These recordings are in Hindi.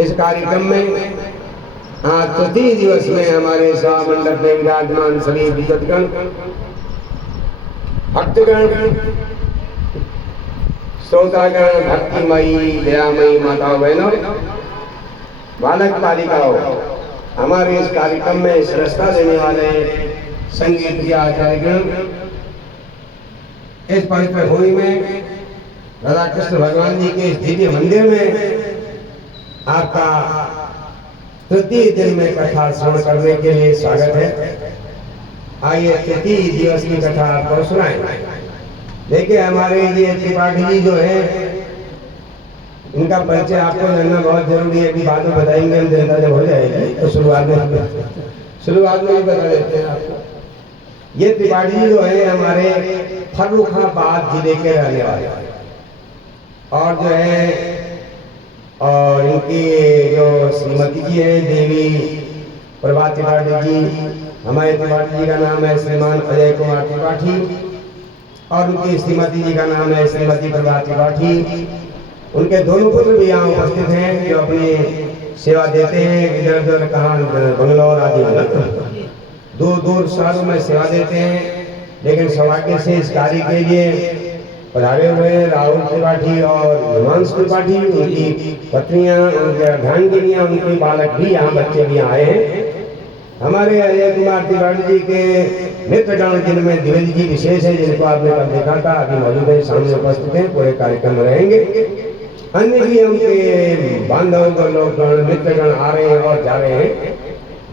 इस कार्यक्रम में आज तृतीय दिवस में हमारे सभा मंडप में विराजमान सभी विद्वद्गण, भक्तगण, श्रोतागण, भक्तिमयी दयामयी माताओं बहनों, बालक बालिकाओं, हमारे इस कार्यक्रम में श्रेष्ठता देने वाले संगीत के आचार्यगण, इस पवित्र भूमि में राधा कृष्ण भगवान जी के इस दिव्य मंदिर में आपका तृतीय दिन में कथा श्रवण करने के लिए स्वागत है। आइए तृतीय दिवस की कथा आपको सुनाएं। देखिए, हमारे ये त्रिपाठी जी जो है, इनका परिचय आपको जानना बहुत जरूरी है। अभी बाद में बताएंगे, हम जनता जब हो जाएगी तो शुरुआत में ही बता देते हैं आपको। ये त्रिपाठी जी जो है हमारे फर्रुखाबाद जिले के रहने वाले और जो है, और इनकी जो श्रीमती जी है देवी प्रभात त्रिपाठी जी, हमारे त्रिपाठी जी का नाम है श्रीमान अजय कुमार त्रिपाठी और उनकी श्रीमती जी का नाम है श्रीमती प्रभात त्रिपाठी। उनके दोनों पुत्र भी यहाँ उपस्थित हैं जो अपनी सेवा देते हैं। इधर उधर कहाँ बंगलौर आदि दूर दूर शहरों में सेवा देते हैं, लेकिन सौभाग्य से इस कार्य के लिए पधारे हुए राहुल त्रिपाठी और हिमांशु त्रिपाठी, उनकी पत्नियां, उनके अर्धांगिनियां, उनके बालक भी यहाँ, बच्चे भी आए हैं। हमारे अजय कुमार त्रिपाठी जी के मित्रगण जिनमें द्विवेदी जी विशेष है, जिनको आपने कल देखा था, अभी मौजूद है, सामने उपस्थित हैं, पूरे कार्यक्रम में रहेंगे। अन्य भी उनके बांधव लोग मित्रगण आ रहे हैं और जा रहे हैं,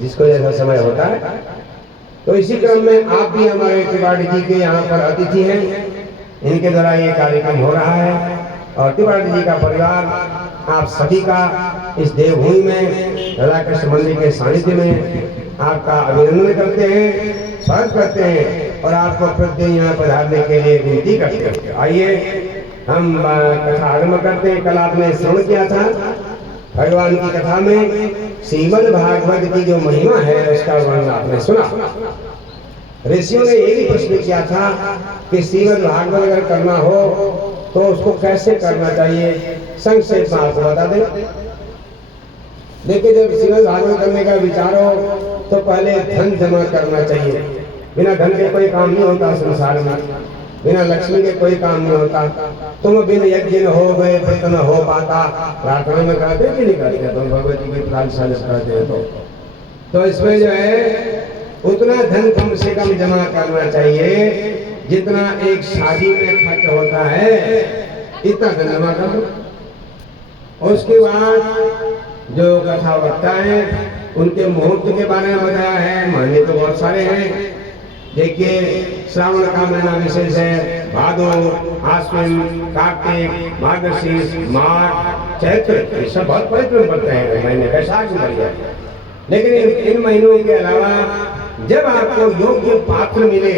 जिसको जैसा समय होता है। तो इसी क्रम में आप भी हमारे त्रिपाठी जी के यहाँ पर अतिथि हैं। इनके द्वारा ये कार्यक्रम हो रहा है और त्रिपाठी जी का परिवार आप सभी का इस देवभूमि में राधा कृष्ण मंदिर के सानिध्य में आपका अभिनंदन करते हैं, स्वागत करते हैं और आपको प्रत्येक यहाँ पधारने के लिए विनती करते हैं। आइए हम कथा आरंभ करते हैं। कल आपने श्रवण किया था भगवान की कथा में श्रीमद् भागवत की जो महिमा है उसका वर्णन आपने सुना। ऋषियों ने एक ही प्रश्न किया था कि श्रीमद् भागवत अगर करना हो तो उसको कैसे करना चाहिए, संक्षेप में आपको बता दें। देखिए, जब श्रीमद् भागवत करने का विचार हो तो पहले धन जमा करना चाहिए। बिना धन के कोई काम नहीं होता संसार में, बिना लक्ष्मी के कोई काम नहीं होता। तुम बिन यज्ञ हो गए व्रत न हो पाता, प्रार्थना में कहते कि नहीं करते, तुम भगवती की प्रार्थना करते हैं तो इसमें जो है उतना धन कम से कम जमा करना चाहिए जितना एक शादी में खर्च होता है, इतना धन जमा कर दो। उसके बाद जो कथा वक्ता है उनके मुहूर्त के बारे में बताया है। महीने तो बहुत सारे हैं। देखिए, श्रावण का महीना विशेष है, भादो, आश्विन, कार्तिक, मार्गशीर्ष, माघ, चैत्र, ये सब बहुत पवित्र पड़ते हैं महीने, वैशाख में बढ़िया। लेकिन इन महीनों के अलावा जब आपको योग्य पात्र मिले,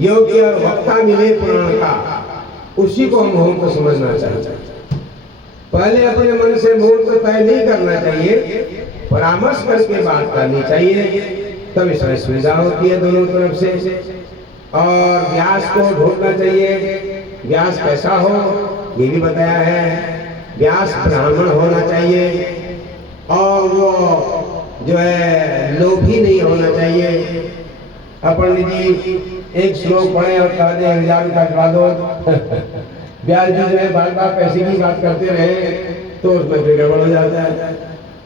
योग्य वक्ता मिले पुराण का, उसी को हम मुहूर्त समझना चाहिए। पहले अपने मन से मुहूर्त तय नहीं करना चाहिए, परामर्श करके बात करनी चाहिए, तब इसमें सुविधा होती है दोनों तरफ से। और व्यास को ढूंढना चाहिए। व्यास कैसा हो ये भी बताया है। व्यास ब्राह्मण होना चाहिए और वो जो है लोभी नहीं होना चाहिए। अपन जी एक श्लोक पढ़े और कह दे 1000 रुपया चढ़ा दो व्यास जी जो है बार बार पैसे की बात करते रहे तो उसमें फिर गड़बड़ हो जाता है,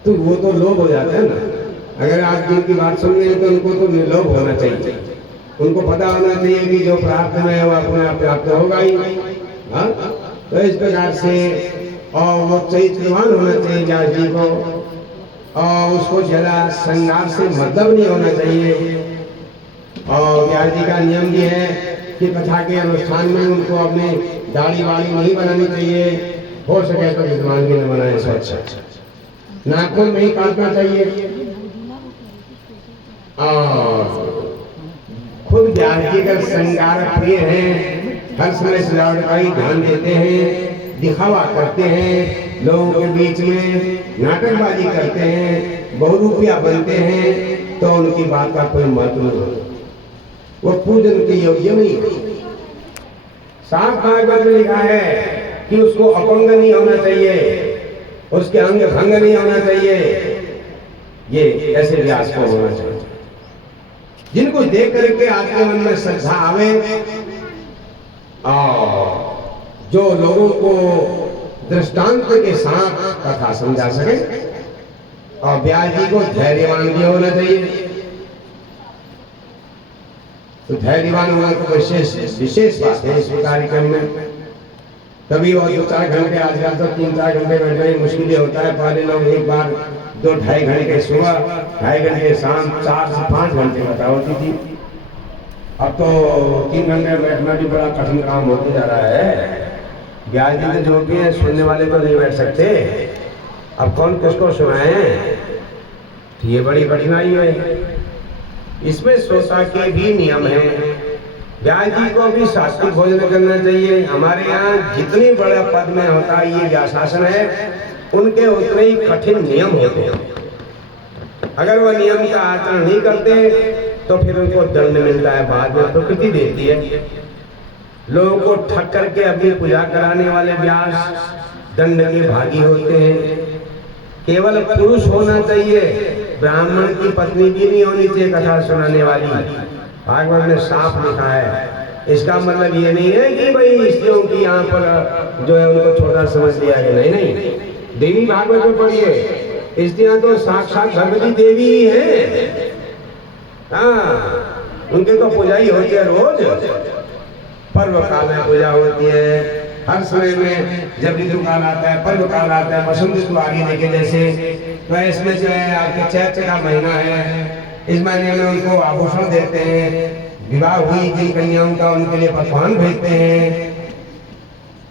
तो वो तो लोभ हो जाता है ना। अगर आप जिनकी बात सुन रहे हैं तो उनको तो निर्लोभ होना चाहिए। उनको पता होना चाहिए कि जो प्राप्त है वो अपने आप प्राप्त होगा ही। हाँ, तो इस प्रकार से और वो चैत्रवान होना चाहिए व्यास जी को, और उसको ज्यादा श्रृंगार से मतलब नहीं होना चाहिए। और व्यास जी का नियम भी है कि कथा के अनुष्ठान में उनको अपनी दाढ़ी वाड़ी नहीं बनानी चाहिए, हो सके तो विद्वान भी न बनाए, स्वच्छ नाखून नहीं काटना चाहिए। और खुद व्यास जी का श्रृंगार प्रिय हैं, हर समय सजावट का ही ध्यान देते हैं, दिखावा करते हैं, लोगों के बीच में नाटकबाजी करते हैं, बहुरूपिया बनते हैं, तो उनकी बात का कोई महत्व नहीं होता, वो पूजन के योग्य नहीं है। साफ भागवत में लिखा है कि उसको अपंग नहीं होना चाहिए, उसके अंग भंग नहीं होना चाहिए, ये ऐसे व्यास को होना चाहिए। जिनको देख करके आपके मन में श्रद्धा आवे और जो लोगों को दृष्टांत के साथ कथा समझा सके, और व्यास जी को धैर्यवान भी होना चाहिए। तो धैर्यवान होना तो विशेष बात है इस कार्यक्रम में। कभी और 2-4 घंटे, आजकल तो 3-4 घंटे बैठना ही मुश्किल होता है। पहले लोग एक बार 2-2.5 घंटे सुबह, 2.5 घंटे शाम, 4 से 5 घंटे बैठा होती थी। अब तो 3 घंटे बैठना भी बड़ा कठिन काम होते जा रहा है। व्यास जी के जो भी है सुनने वाले तो नहीं बैठ सकते, अब कौन किसको सुनाए, ये बड़ी कठिनाई है। इसमें श्रोता के भी नियम है। व्यास जी को भी सात्विक भोजन करना चाहिए। हमारे यहाँ जितनी बड़ा पद में होता है ये व्यासासन है, उनके उतने ही कठिन नियम होते हैं। अगर वह नियम का आचरण नहीं करते तो फिर उनको दंड मिलता है, बाद में प्रकृति देती है। लोगों को ठग करके अपनी पूजा कराने वाले व्यास दंड के भागी होते हैं। केवल पुरुष होना चाहिए, ब्राह्मण की पत्नी भी नहीं होनी चाहिए कथा सुनाने वाली। भागवत ने साफ लिखा है। इसका मतलब ये नहीं है कि भाई स्त्रियों की यहाँ पर जो है उनको छोटा समझ लिया गया, नहीं नहीं। देवी भागवत में पढ़िए, स्त्रियां तो साक्षात भगवती देवी ही है। हाँ, उनके तो पूजा ही होती है रोज, पर्व काल में पूजा होती है। हर समय में जब ऋतु काल आता है, पर्व काल आता है, बसंत ऋतु आगे देखे जैसे, तो इसमें जो है आपके चैत्र का महीना है, इस महीने में उनको आभूषण देते हैं। विवाह हुई जिन कन्याओं का उनके लिए पकवान भेजते हैं,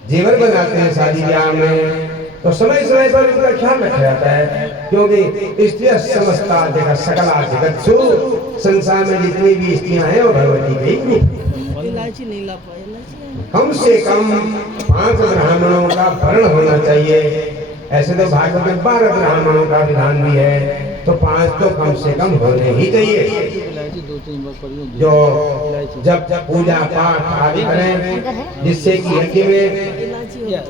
जेवर बनाते हैं शादी ब्याह में। तो समय समय पर उनका ख्याल रखा जाता है, क्योंकि स्त्रियां समस्ता जगत सकला जगत्सु, संसार में जितनी भी स्त्रियां हैं वो भगवती की। कम से कम 5 ब्राह्मणों का वर्ण होना चाहिए। ऐसे तो भागवत में 12 ब्राह्मणों का विधान भी है, तो 5 तो कम से कम होने ही चाहिए, जो जब पूजा पाठ आदि करें, जिससे कि यज्ञ में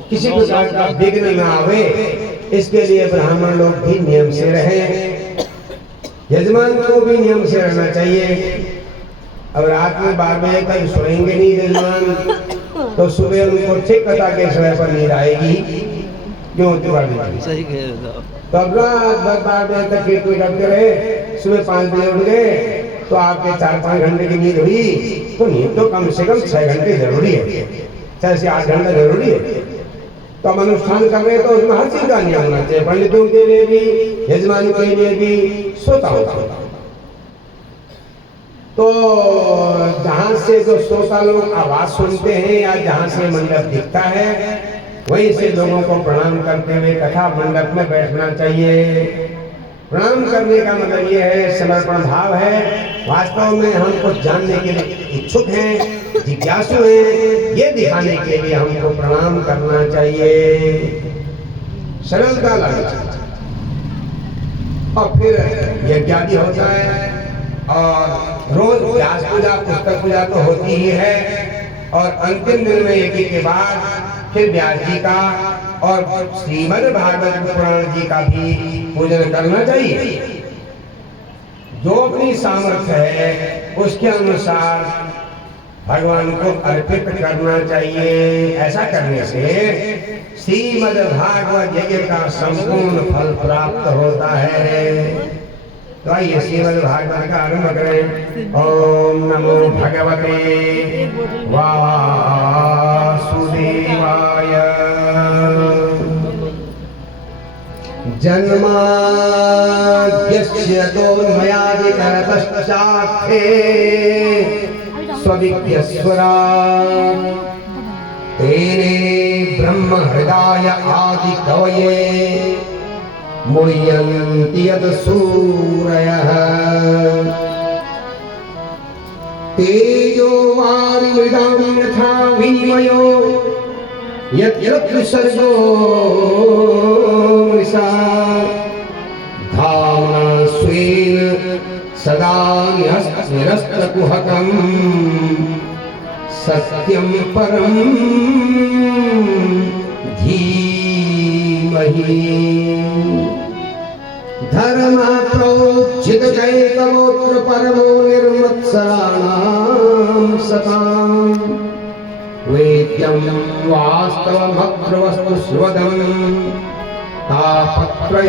किसी प्रकार का विघ्न न आवे। इसके लिए ब्राह्मण लोग भी नियम से रहें, यजमान को भी नियम से रहना चाहिए। अब रात में 12 बजे तक सोएंगे नहीं यजमान, तो सुबह उनको ठीक कथा के समय पर नींद आएगी, क्यों सही कह रहे हो। तो अब रात 12 बजे तक कीर्तन करते रहे, सुबह 5 बजे उठ गए, तो आपके 4-5 घंटे की नींद हुई, तो नींद तो कम से कम 6 घंटे जरूरी है, 6 से 8 घंटा जरूरी है। तो हम अनुष्ठान कर रहे हैं तो उसमें हर चीज का नियम होना चाहिए, पंडितों के लिए भी, यजमान के लिए भी, श्रोताओं के लिए। तो जहाँ से जो श्रोता लोग आवाज सुनते हैं या जहाँ से मंडप दिखता है, वहीं से लोगों को प्रणाम करते हुए कथा मंडप में बैठना चाहिए। प्रणाम करने का मतलब ये है, समर्पण भाव है। वास्तव में हम कुछ जानने के लिए इच्छुक हैं, जिज्ञासु हैं, ये दिखाने के लिए हमको प्रणाम करना चाहिए, सरलता लगना चाहिए। और फिर यज्ञादि होता है, और रोज व्यास पूजा, पुस्तक पूजा तो होती ही है, और अंतिम दिन में यज्ञ के बाद फिर व्यास जी का और श्रीमद् भागवत पुराण जी का भी पूजन करना चाहिए। जो अपनी सामर्थ्य है उसके अनुसार भगवान को अर्पित करना चाहिए। ऐसा करने से श्रीमद् भागवत यज्ञ का संपूर्ण फल प्राप्त होता है। तो आइए श्रीमद् भागवत का आरंभ करें। ओम नमो भगवते वासुदेवाय। जन्माद्यस्य तोन्मयादितरतश्चार्थे स्वविज्ञस्वराट् तेने ब्रह्म हृदय आदि कवये मुह्यन्ति यत्सूरयः। तेजो वारिमृदां यथा विनिमयो यत्र सर्गो मृषा धाम्ना स्वेन सदा निरस्तकुहकं सत्यं परं धीमहि। वही धर्म प्रोचित कैकगोत्र परमो निर्मत्सराणां सतां वेद्यं वास्तवमग्रवस्तु स्वदं तापत्रयोन्मूलनम्।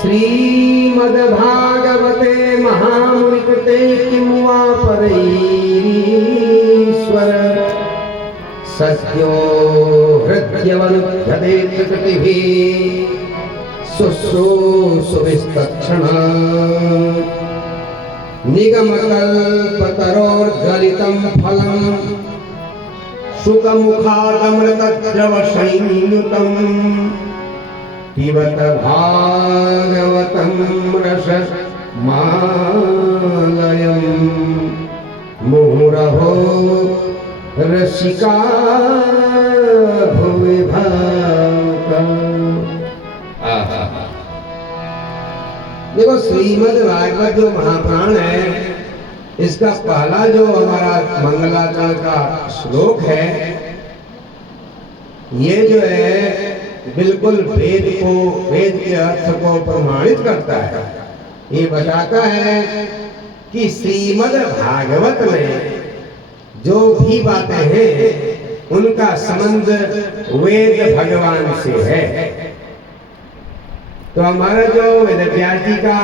श्रीमद्भागवते महामुनिकृते किं वा परैरीश्वर सद्यो हृद्यवनुध्यते त्रिकृतिभिः शुश्रूषुभिस्तत्क्षणात् निगमकल्पतरोर्गलितं फलं शुकमुखादमृतद्रवसंयुतं पिबत भागवतं रसमालयम् मुहुरहो रसिका भुवि भावुका। देखो श्रीमद् भागवत जो महापुराण है, इसका पहला जो हमारा मंगलाचरण का श्लोक है, ये जो है बिल्कुल वेद के अर्थ को प्रमाणित करता है। ये बताता है कि श्रीमद् भागवत में जो भी बातें हैं उनका संबंध वेद भगवान से है। तो हमारा जो वेदव्यास जी का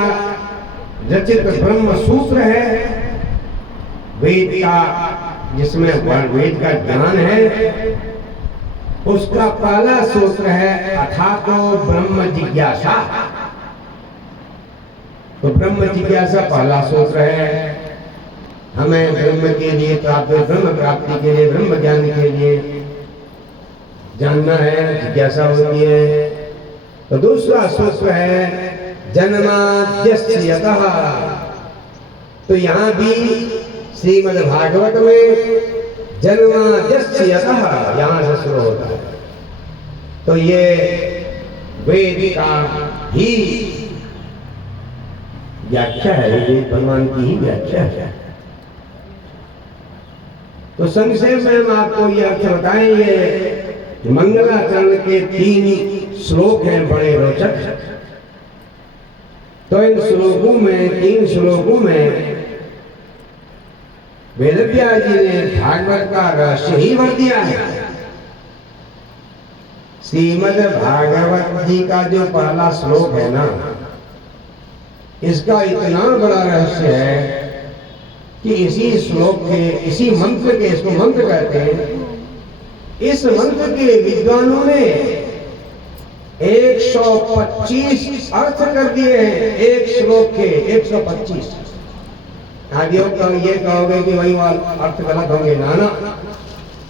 रचित ब्रह्म सूत्र है, वेद का, जिसमें वेद का ज्ञान है, उसका पहला सूत्र है अथातो ब्रह्म जिज्ञासा। तो ब्रह्म जिज्ञासा पहला सूत्र है। हमें ब्रह्म के लिए ब्रह्म प्राप्ति के लिए, ब्रह्म ज्ञान के लिए जानना है, जिज्ञासा होती है। तो दूसरा सूत्र है जन्माद्यस्य यतः। तो यहाँ भी श्रीमद् भागवत में जन्माद्यस्य यतः यहाँ से शुरू होता है। तो ये वेद का ही व्याख्या है, वेद भगवान की ही व्याख्या है। तो संक्षेप में हम आपको ये अर्थ बताएंगे। मंगलाचरण के 3 श्लोक हैं बड़े रोचक। तो इन श्लोकों में 3 श्लोकों में वेदव्यास जी ने भागवत का रहस्य ही भर दिया है। श्रीमद् भागवत जी का जो पहला श्लोक है ना, इसका इतना बड़ा रहस्य है कि इसी श्लोक के, इसी मंत्र के, इसको मंत्र कहते हैं, इस मंत्र के विद्वानों ने 125 अर्थ कर दिए हैं। एक श्लोक के 125। आगे ये कहोगे कि वही अर्थ गलत होंगे, ना ना,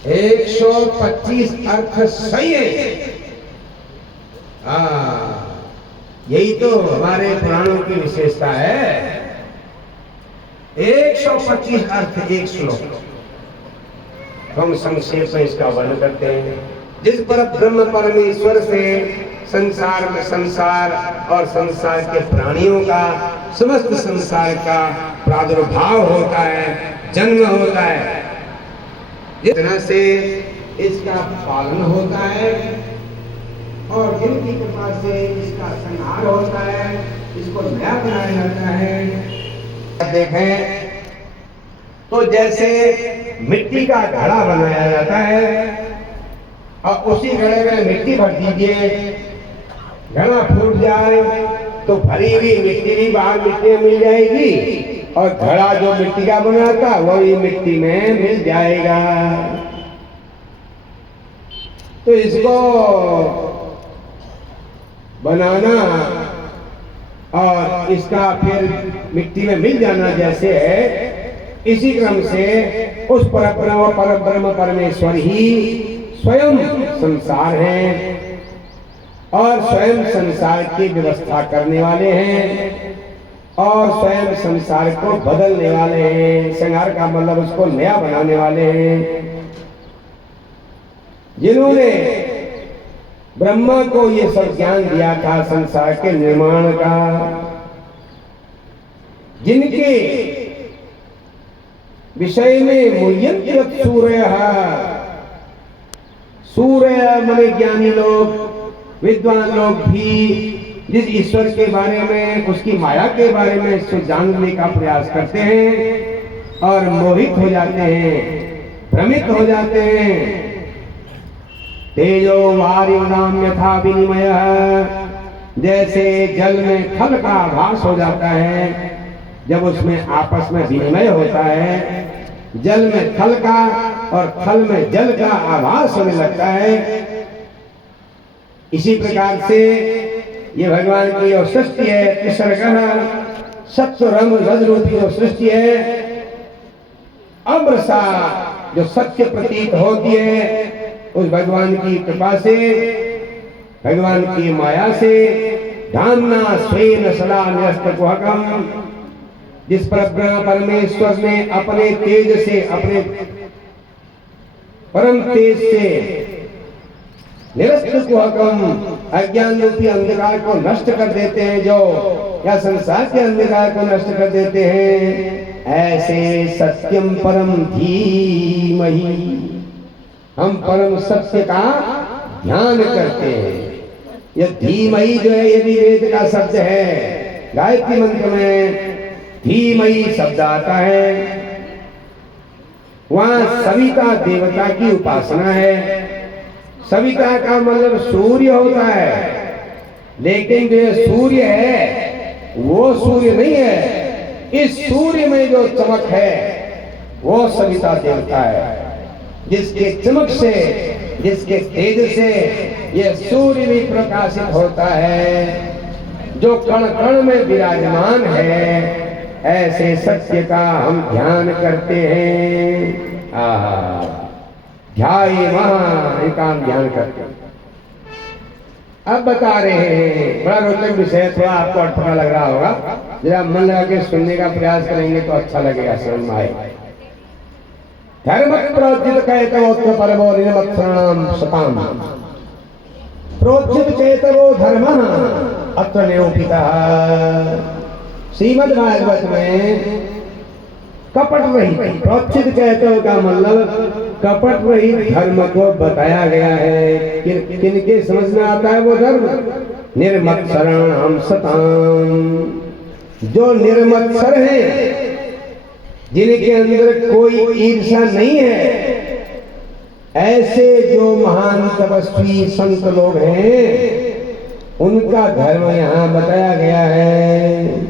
125 अर्थ सही है। यही तो हमारे पुराणों की विशेषता है। 125 अर्थ एक श्लोक। हम संक्षेप में इसका वर्णन करते हैं। जिस पर ब्रह्म परमेश्वर से संसार में संसार और संसार के प्राणियों का, समस्त संसार का प्रादुर्भाव होता है, जन्म होता है, जितना से इसका पालन होता है और जिनकी कृपा से इसका संहार होता है, इसको नया बनाया जाता है। देखें तो जैसे मिट्टी का घड़ा बनाया जाता है और उसी घड़े में मिट्टी भर दीजिए, घड़ा फूट जाए तो भरी हुई मिट्टी भी बाहर मिट्टी में मिल जाएगी और घड़ा जो मिट्टी का बना था वही मिट्टी में मिल जाएगा। तो इसको बनाना और इसका फिर मिट्टी में मिल जाना जैसे है, इसी क्रम से उस परब्रह्म परमेश्वर ही स्वयं संसार हैं और स्वयं संसार की व्यवस्था करने वाले हैं और स्वयं संसार को बदलने वाले हैं। संहार का मतलब उसको नया बनाने वाले हैं। जिन्होंने ब्रह्मा को ये सब ज्ञान दिया था संसार के निर्माण का, जिनके विषय में मुय्यन्ति सूर्यः, सूर्य मने ज्ञानी लोग, विद्वान लोग भी जिस ईश्वर के बारे में, उसकी माया के बारे में इसको जानने का प्रयास करते हैं और मोहित हो जाते हैं, भ्रमित हो जाते हैं। तेजो वारिणाम यथा विनिमय, जैसे जल में थल का आभास हो जाता है, जब उसमें आपस में विनिमय होता है, जल में थल का और थल में जल का आभास होने लगता है, इसी प्रकार से ये भगवान की जो सृष्टि है, त्रिसर्गः सत्व रम रज रूपी जो सृष्टि है, अमृसा जो सत्य प्रतीत होती है, उस भगवान की कृपा से, भगवान की माया से, धामना स्वेन सदा न्यस्त कुहकम, जिस परमेश्वर ने अपने तेज से, अपने परम तेज से निरस्त कुहकम, अज्ञान रूपी अंधकार को नष्ट कर देते हैं, जो या संसार के अंधकार को नष्ट कर देते हैं, ऐसे सत्यम परम धीमहि, हम परम सत्य का ध्यान करते हैं। यह धीमहि जो है, यदि वेद का शब्द है, गायत्री मंत्र में धीमहि शब्द आता है, वहां सविता देवता की उपासना है। सविता का मतलब सूर्य होता है, लेकिन जो सूर्य है वो सूर्य नहीं है, इस सूर्य में जो चमक है वो सविता देवता है, जिसके चमक से, जिसके तेज से ये सूर्य भी प्रकाशित होता है, जो कण कण में विराजमान है। ऐसे सत्य का हम ध्यान करते हैं। ध्याये महा का हम ध्यान करते हैं। अब बता रहे हैं, बड़ा रोचक विषय, थोड़ा आपको अटपटा लग रहा होगा, जरा मन लगा के सुनने का प्रयास करेंगे तो अच्छा लगेगा, समझ में आएगा। धर्म प्रोचित कहतवोत्तर परमो निर्मत्सराणाम सताम, प्रोचित कहतवो धर्मः अत्र निरूपितः। श्रीमद् भागवत में कपट रहित, प्रोचित कहते का मतलब कपट रहित धर्म को बताया गया है। किनके समझ में आता है वो धर्म? निर्मत्सराणाम सताम, जो निर्मत्सर है, जिनके अंदर कोई ईर्ष्या नहीं है, ऐसे जो महान तपस्वी संत लोग हैं, उनका धर्म यहाँ बताया गया है।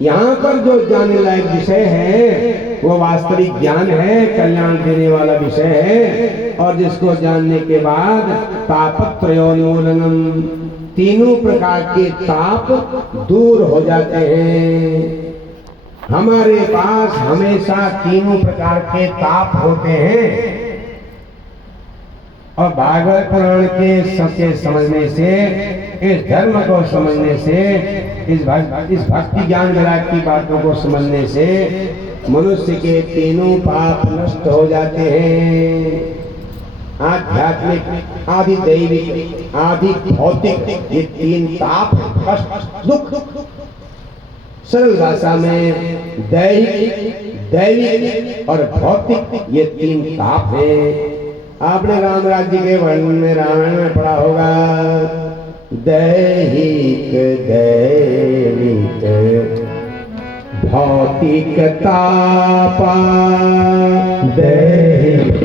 यहाँ पर जो जानने लायक विषय है वो वास्तविक ज्ञान है, कल्याण देने वाला विषय है, और जिसको जानने के बाद तापत्रयोन्मूलनम, तीनों प्रकार के ताप दूर हो जाते हैं। हमारे पास हमेशा तीनों प्रकार के ताप होते हैं, और भागवत पुराण के सत्य समझने से, इस धर्म को समझने से, इस भक्ति ज्ञान विराग की बातों को समझने से मनुष्य के तीनों पाप नष्ट हो जाते हैं। आध्यात्मिक, आदि दैविक, आदि भौतिक, ये तीन ताप, कष्ट, दुख, सरल भाषा में दैविक और भौतिक, ये तीन ताप हैं। आपने राम राज्य के वर्णन में रामायण में पढ़ा होगा, दैहिक दैविक भौतिक तापा, दैहिक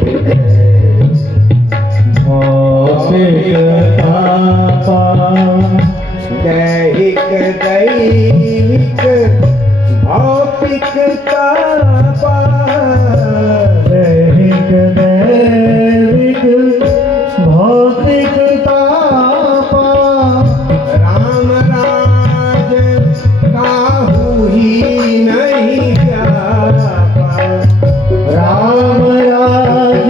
भौतिक तापा, दैहिक दैविक भौतिक तापा, दैहिक दैविक भौतिक तापा, राम राज काहू ही नहीं व्यापा, राम राज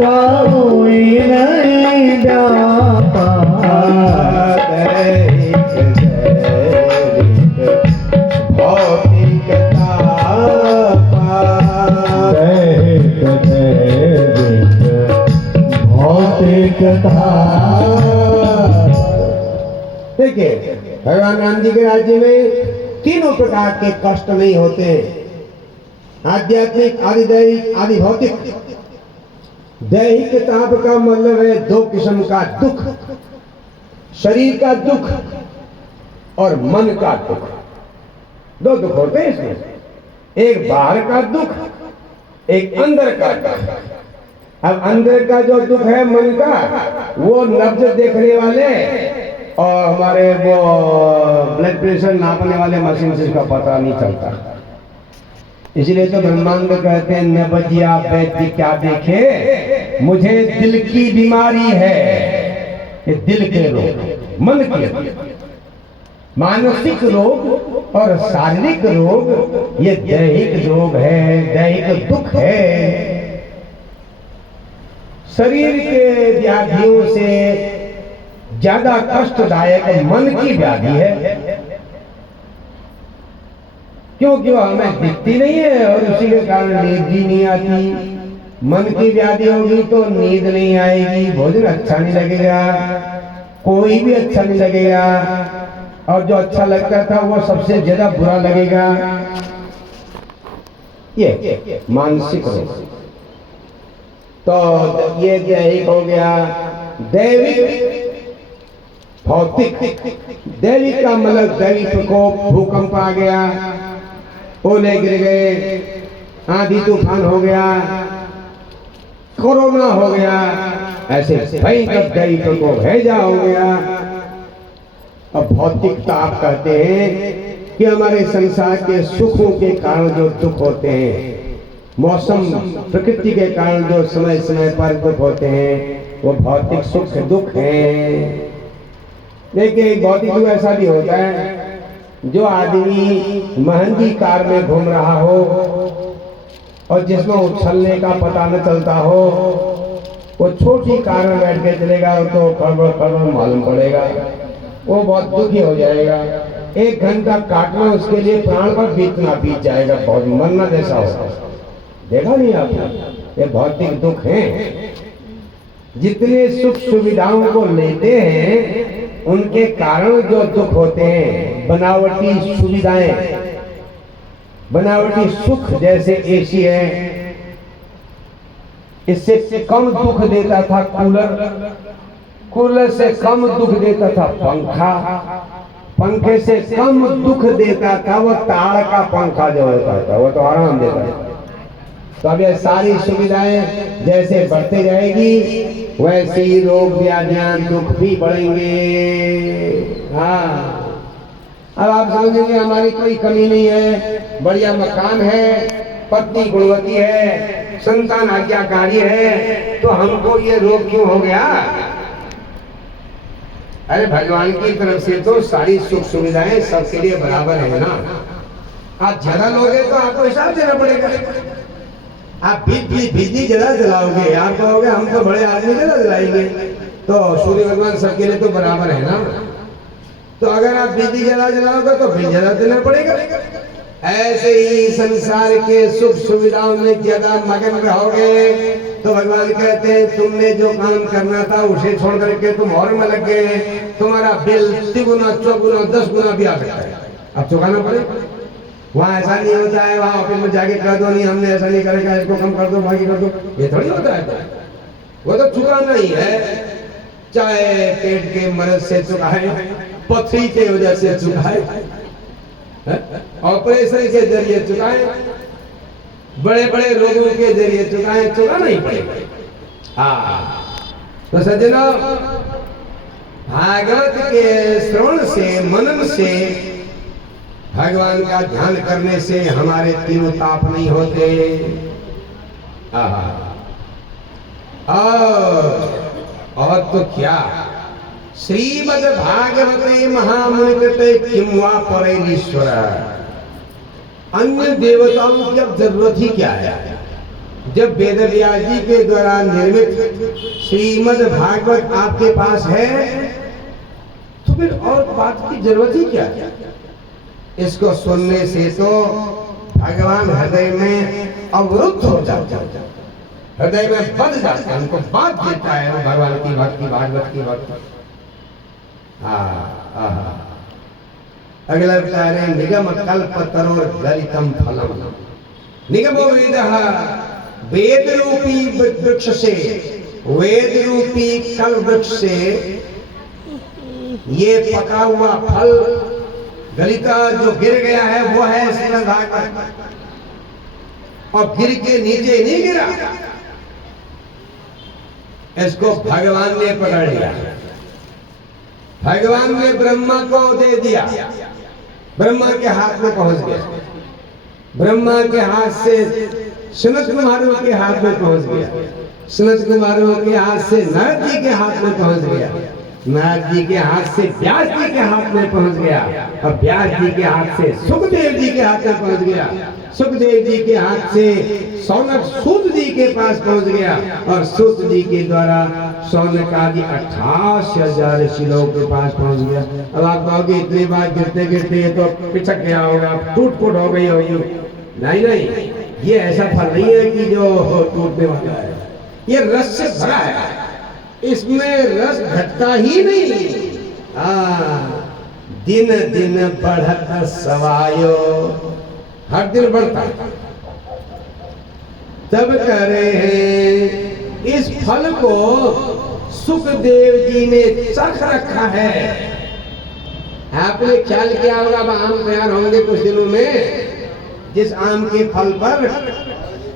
काहू ही नहीं व्यापा, दैहिक दैविक भौतिक तापा, दैहिक दैविक भौतिक तापा। देखिए, भगवान राम जी के राज्य में तीनों प्रकार के कष्ट नहीं होते, आध्यात्मिक, आदि दैविक, आदि भौतिक। दैहिक ताप का मतलब है दो किस्म का दुख, शरीर का दुख और मन का दुख। दो दुख होते हैं इसमें, एक बाहर का दुख, एक अंदर का दुख। अब अंदर का जो दुख है मन का, वो नब्ज देखने वाले और हमारे वो ब्लड प्रेशर नापने वाले मशीन से इसका पता नहीं चलता। इसलिए तो ब्रह्मांड कहते हैं नबजिया वैद्य क्या देखे, मुझे दिल की बीमारी है। ये दिल के रोग, मन के, मानसिक रोग और शारीरिक रोग, ये दैहिक रोग है, दैहिक दुख है। शरीर के व्याधियों से ज्यादा कष्टदायक मन की व्याधि है, क्योंकि वो हमें दिखती नहीं है और उसी के कारण नींद भी नहीं आती। मन की व्याधि होगी तो नींद नहीं आएगी, भोजन अच्छा नहीं लगेगा, कोई भी अच्छा नहीं लगेगा, और जो अच्छा लगता था वो सबसे ज्यादा बुरा लगेगा। ये मानसिक रोग। तो ये दैहिक हो गया। दैविक भौतिक, दैविक का मतलब दैविक प्रकोप, भूकंप आ गया, ओले गिर गए, आंधी तूफान हो गया, कोरोना हो गया, ऐसे भयंकर दैविक प्रकोप हैजा हो गया। अब भौतिकता आप कहते हैं कि हमारे संसार के सुखों के कारण जो दुख होते हैं, मौसम प्रकृति के कारण जो समय समय पर दुख होते हैं, वो भौतिक सुख दुख है। लेकिन भौतिक दुख ऐसा भी होता है, जो आदमी महंगी कार में घूम रहा हो और जिसमें उछलने का पता न चलता हो, वो छोटी कार में बैठ के चलेगा तो खड़बड़ खड़बड़ मालूम पड़ेगा, वो बहुत दुखी हो जाएगा। 1 घंटा काटना उसके लिए प्राण पर बीत जाएगा, बहुत मरना जैसा होगा। देखा नहीं आपने? ये भौतिक दुख है। जितने सुख सुविधाओं को लेते हैं उनके कारण जो दुख होते हैं, बनावटी सुविधाएं, बनावटी सुख, जैसे एसी है, इससे कम दुख देता था कूलर, कूलर से कम दुख देता था पंखा, पंखे से कम दुख देता था वो ताड़ का पंखा जो होता था, वो तो आराम देता था। तो अब ये सारी सुविधाएं जैसे बढ़ते जाएगी वैसे ही रोग व्याधियां दुख भी बढ़ेंगे। हाँ, अब आप समझेंगे हमारी कोई कमी नहीं है, बढ़िया मकान है, पत्नी गुणवती है, संतान आज्ञाकारी है, तो हमको ये रोग क्यों हो गया? अरे भगवान की तरफ से तो सारी सुख सुविधाएं सबके लिए बराबर है ना। आप ज्यादा लोगे तो आपको हिसाब देना पड़ेगा। आप बिजली ज्यादा जलाओगे, आप कहोगे हम तो बड़े आदमी ज्यादा जलाएंगे, तो सूर्य भगवान सबके लिए तो बराबर है ना। तो अगर आप बिजली ज्यादा जलाओगे तो बिल ज्यादा देना पड़ेगा। ऐसे ही संसार के सुख सुविधाओं में ज्यादा मगन रहोगे तो भगवान कहते हैं तुमने जो काम करना था उसे छोड़ करके तुम और में लग गए, तुम्हारा बिल 3 गुना 4 गुना 10 गुना भी आ सकता है, अब चुकाना पड़ेगा। वहाँ ऐसा नहीं होता है, वहाँ ऑफिस में जाके कह दो नहीं हमने ऐसा नहीं करेगा, इसको कम कर दो, बाकी कर दो, ये थोड़ी होता है। वो तो चुकाना ही है, चाहे पेट के मर्ज से चुकाए, पथरी के वजह से चुकाए, ऑपरेशन के जरिए चुकाए, बड़े बड़े रोगों के जरिए चुकाए, चुकाना ही पड़ेगा। तो सज्जनों, भागवत के श्रवण से, मनन से, भगवान का ध्यान करने से हमारे तीनों ताप नहीं होते। और तो क्या, श्रीमद् भागवते महामुनिकृते किम वा परैरीश्वर, अन्य देवताओं की अब जरूरत ही क्या है? जब वेदव्यास जी के द्वारा निर्मित श्रीमद् भागवत आपके पास है तो फिर और बात की जरूरत ही क्या है? इसको सुनने से तो भगवान हृदय में अवरुद्ध हो जाता है, हृदय में बंध जाता है, उनको बात देता है भगवान की भक्ति, भागवत की भक्ति। अगला बता रहे निगम कल्प तरोर ललितम फलम, निगमो वेदः वेद रूपी वृक्ष से, वेद रूपी कल वृक्ष से ये पका हुआ फल गलिता जो गिर गया है वो है श्रीमद् भागवत। और गिर के नीचे नहीं गिरा, इसको भगवान ने पकड़ लिया। भगवान ने ब्रह्मा को दे दिया, ब्रह्मा के हाथ में पहुंच गया, ब्रह्मा के हाथ से सनत कुमारों के हाथ में पहुंच गया, सनत कुमारों के हाथ से नारद जी के हाथ में पहुंच गया, नारद जी के हाथ से व्यास जी के हाथ में पहुंच गया, और व्यास जी के हाथ से सुखदेव जी के हाथ में पहुंच गया, सुखदेव जी के हाथ से शौनक सूत जी के पास पहुंच गया, और सूत जी के द्वारा शौनक आदि 88,000 ऋषियों के पास पहुंच गया। अब आप कहोगे इतनी बार गिरते गिरते ये तो पिछक गया होगा, टूट फूट हो गई होगी। नहीं नहीं, ये ऐसा फल नहीं है कि जो टूटने वाला है, ये रस से भरा है, इसमें रस घटता ही नहीं। दिन दिन बढ़त सवायो, हर दिन बढ़ता है। तब कह रहे हैं इस फल को सुखदेव जी ने चख रखा है। आपने ख्याल किया होगा अब आम तैयार होंगे कुछ दिनों में, जिस आम के फल पर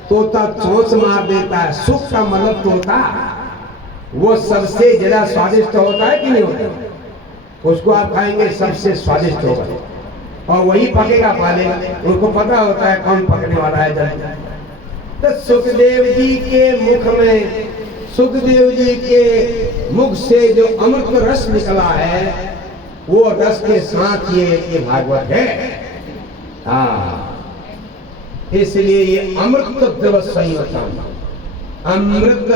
तोता चोंच मार देता है, सुख का मतलब तोता, वो सबसे ज्यादा स्वादिष्ट होता है कि नहीं होता? उसको आप खाएंगे सबसे स्वादिष्ट होगा, और वही पकेगा पहले, उनको पता होता है कौन पकने वाला है जल्दी। तो सुखदेव जी के मुख में, सुखदेव जी के मुख से जो अमृत रस निकला है, वो रस के साथ ये भागवत है। इसलिए ये अमृत द्रव संयुतम, अमृत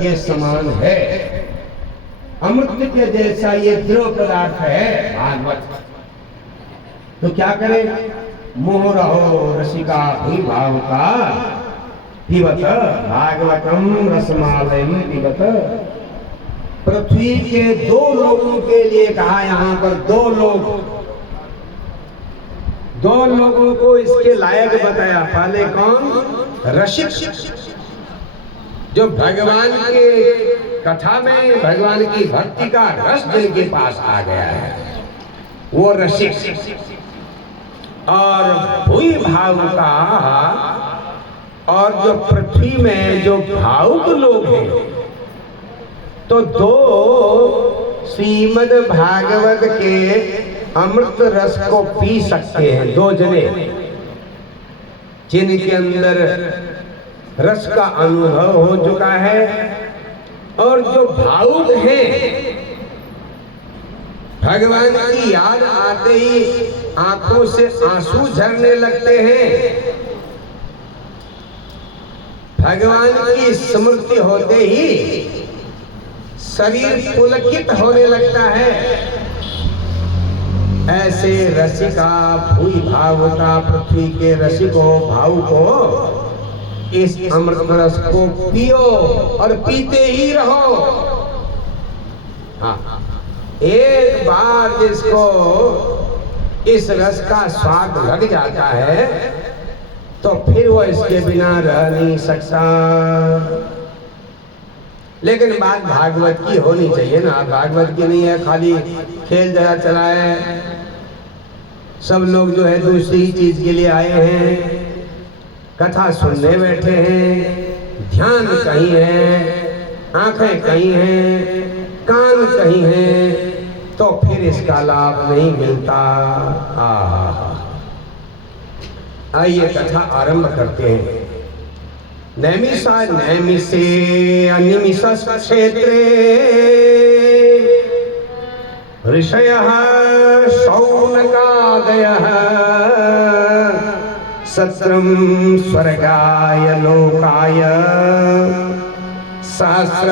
के समान है, अमृत के जैसा ये द्रव पदार्थ है भागवत। तो क्या करें? मोह रहो रसिका ही भाव का पिबत भागवतम रसमालयम पिबत। पृथ्वी के दो लोगों के लिए कहा, यहाँ पर दो लोगों को इसके लायक बताया। पहले कौन? रसिक, जो भगवान के कथा में भगवान की भक्ति का रस जिनके पास आ गया है, वो रसिक। और भूई भावुका, और जो पृथ्वी में जो भावुक लोग हैं, तो दो श्रीमद् भागवत के अमृत रस को पी सकते हैं। दो जने जिनके अंदर रस का अनुभव हो चुका है, और जो भावुक हैं, भगवान की याद आते ही आंखों से आंसू झरने लगते हैं, भगवान की स्मृति होते ही शरीर पुलकित होने लगता है। ऐसे रसिका भूई भावुका, पृथ्वी के रसिको भावुको, इस अमृत रस को पियो और पीते ही रहो। हाँ, एक बार जिसको इस रस का स्वाद लग जाता है, तो फिर वो इसके बिना रह नहीं सकता। लेकिन बात भागवत की होनी चाहिए ना, भागवत की नहीं है खाली खेल जरा चलाए। सब लोग जो है दूसरी चीज के लिए आए हैं, कथा सुनने बैठे हैं, ध्यान कहीं है, आंखें कहीं हैं, कान कहीं हैं, तो फिर इसका लाभ नहीं मिलता। आइए कथा आरंभ करते हैं। नैमिषा नैमिषे अनिमिष क्षेत्रे ऋषयः शौनकादयः सत्रं स्वर्गाय लोकाय सहस्र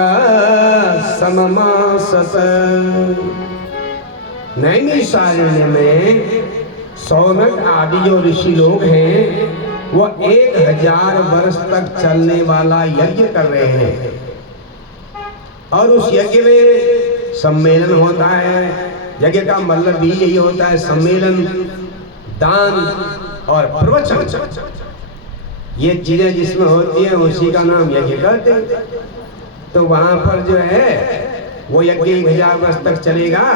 सममासत। नैमिषारण्य में शौनक आदि जो ऋषि लोग हैं, वो 1000 वर्ष तक चलने वाला यज्ञ कर रहे हैं, और उस यज्ञ में सम्मेलन होता है। यज्ञ का मतलब भी यही होता है, सम्मेलन, दान और प्रवचन। ये चीजें जिसमें होती है उसी का नाम यज्ञ कहते हैं। तो वहां पर जो है वो यज्ञ 1000 वर्ष तक चलेगा।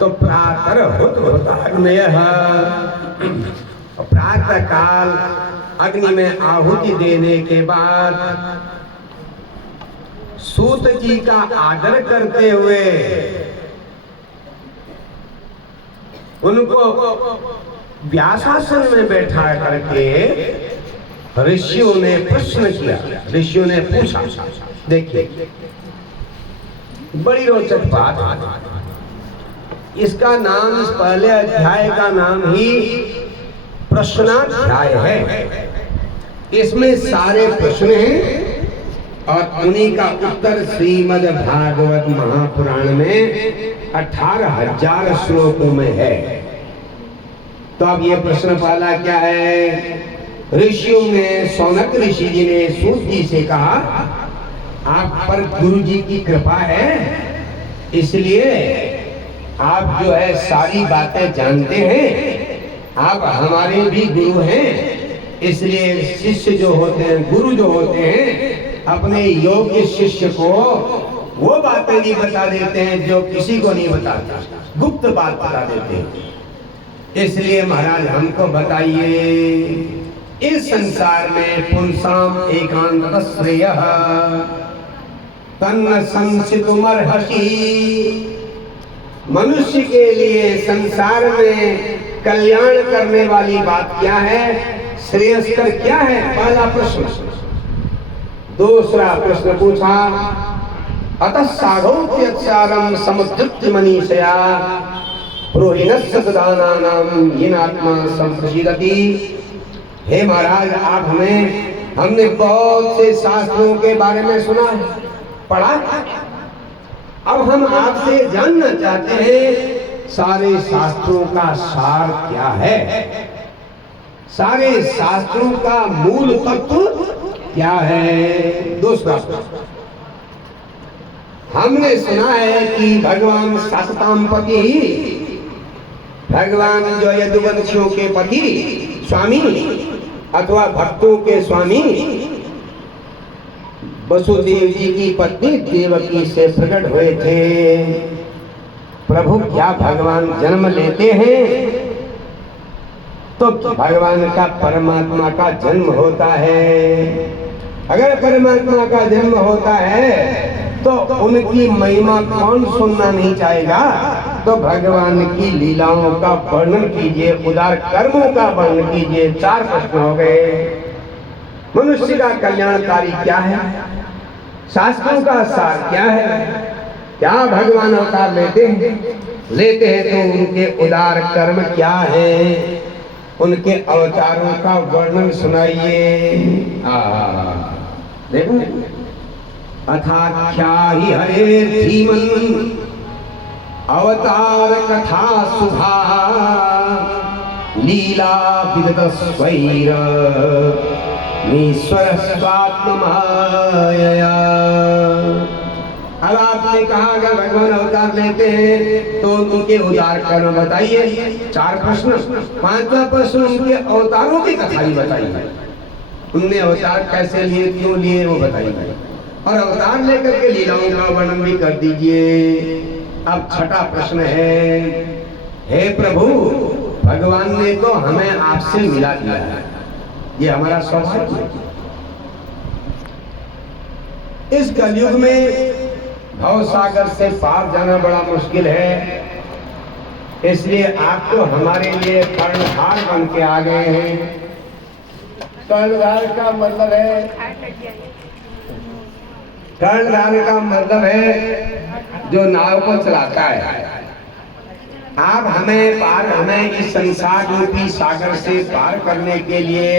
तो प्रातः होत अग्नयः, प्रातः काल अग्नि में आहुति देने के बाद सूत जी का आदर करते हुए उनको व्यासासन में बैठा करके ऋषियों ने प्रश्न किया, ऋषियों ने पूछा। देखिए बड़ी रोचक बात, इसका नाम, इस पहले अध्याय का नाम ही प्रश्नाध्याय है। इसमें सारे प्रश्न हैं और उन्हीं का उत्तर श्रीमद् भागवत महापुराण में 18,000 श्लोकों में है। तो अब ये प्रश्न पहला क्या है? ऋषियों में सौनक ऋषि जी ने सूत जी से कहा, आप पर गुरु जी की कृपा है, इसलिए आप जो है सारी बातें जानते हैं, आप हमारे भी गुरु हैं, इसलिए शिष्य जो होते हैं, गुरु जो होते हैं, अपने योग्य शिष्य को वो बातें नहीं बता देते हैं जो किसी को नहीं बताता, गुप्त बात बता देते हैं। इसलिए महाराज हमको बताइए, इस संसार में पुंसाम एकांत श्रेयः तन्न संसितुमर्हसि, मनुष्य के लिए संसार में कल्याण करने वाली बात क्या है, श्रेयस्कर क्या है? पहला प्रश्न। दूसरा प्रश्न पूछा, अतः साधौत्यक्षारम समुद्रित मनीषया प्रोहिणस्य दानानाम येनात्मा संप्रसीदति। हे महाराज, आप हमने बहुत से शास्त्रों के बारे में सुना है, पढ़ा। अब हम आपसे जानना चाहते हैं सारे शास्त्रों का सार क्या है, सारे शास्त्रों का मूल तत्व क्या है। दूसरा, हमने सुना है कि भगवान सतताम पति, भगवान जो यदुवंशियों के पति स्वामी अथवा भक्तों के स्वामी वसुदेव जी की पत्नी देवकी से प्रकट हुए थे। प्रभु, क्या भगवान जन्म लेते हैं तो भगवान का परमात्मा का जन्म होता है। अगर परमात्मा का जन्म होता है तो उनकी महिमा कौन सुनना नहीं चाहेगा। तो भगवान की लीलाओं का वर्णन कीजिए, उदार कर्मों का वर्णन कीजिए। 4 प्रश्न हो गए। मनुष्य का कल्याणकारी क्या है, शास्त्रों का सार क्या है, क्या भगवान अवतार लेते हैं तो उनके उदार कर्म क्या है, उनके अवतारों का वर्णन सुनाइए। देखो, अथाख्या ही हरे धीमन अवतार कथा सुधा लीला विदत स्वैर ईश्वर स्वात्ममाया। अब आपने कहा अगर भगवान अवतार लेते हैं तो उनके उदार कर्म बताइए। 4 प्रश्न। 5वां प्रश्न, उनके अवतारों की कथा भी बताइए। उनने अवतार कैसे लिए, क्यों लिए, वो बताइए। और अवतार लेकर के लीलाओं का वर्णन भी कर दीजिए। अब 6ठा प्रश्न है, हे प्रभु, भगवान ने तो हमें आपसे मिला दिया है, ये हमारा सौभाग्य है। इस कलयुग में भव सागर से पार जाना बड़ा मुश्किल है, इसलिए आप तो हमारे लिए कर्णधार बन के आ गए हैं। कर्णधार का मतलब है जो नाव को चलाता है। आप हमें इस संसार रूपी सागर से पार करने के लिए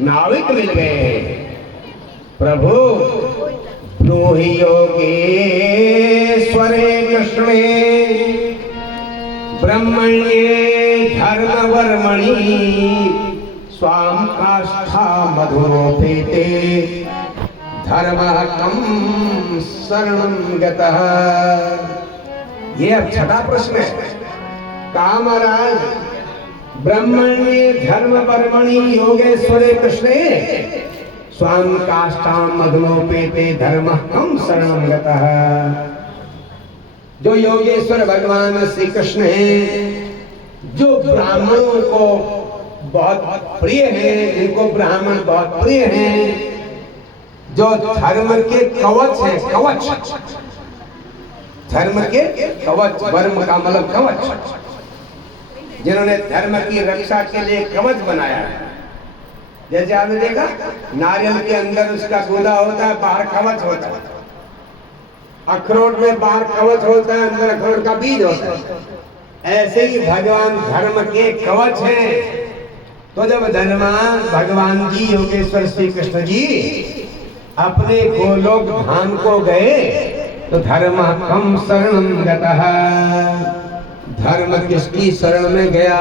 नाविक मिल गए हैं। प्रभु, ब्रूहि योगेश्वरे कृष्णे ब्रह्मण्ये धर्मवर्मणि स्वाम आस्था मधुरोपेते धर्महकं शरणं गतः। ये अब 6ठा प्रश्न है। कहा महाराज, ब्रह्मण्ये धर्म कर्मणि योगेश्वरे कृष्णे स्वाम काष्ठाम मग्नोपेते धर्मः कम शरणं गतः। जो योगेश्वर भगवान श्री कृष्ण हैं, जो ब्राह्मणों को बहुत प्रिय हैं, जिनको ब्राह्मण बहुत प्रिय हैं, जो धर्म के कवच हैं, कवच, धर्म के कवच, वर्म का मतलब कवच, जिन्होंने धर्म की रक्षा के लिए कवच बनाया है। जैसे आपने देखा नारियल के अंदर उसका गूदा होता है, बाहर कवच होता है, अखरोट में बाहर कवच होता है, अंदर अखरोट का बीज होता है। ऐसे ही भगवान धर्म के कवच हैं। तो जब भगवान जी योगेश्वर श्री कृष्ण जी अपने गोलोक धाम को गए तो धर्म कम शरणं गतः, धर्म किसकी शरण में गया,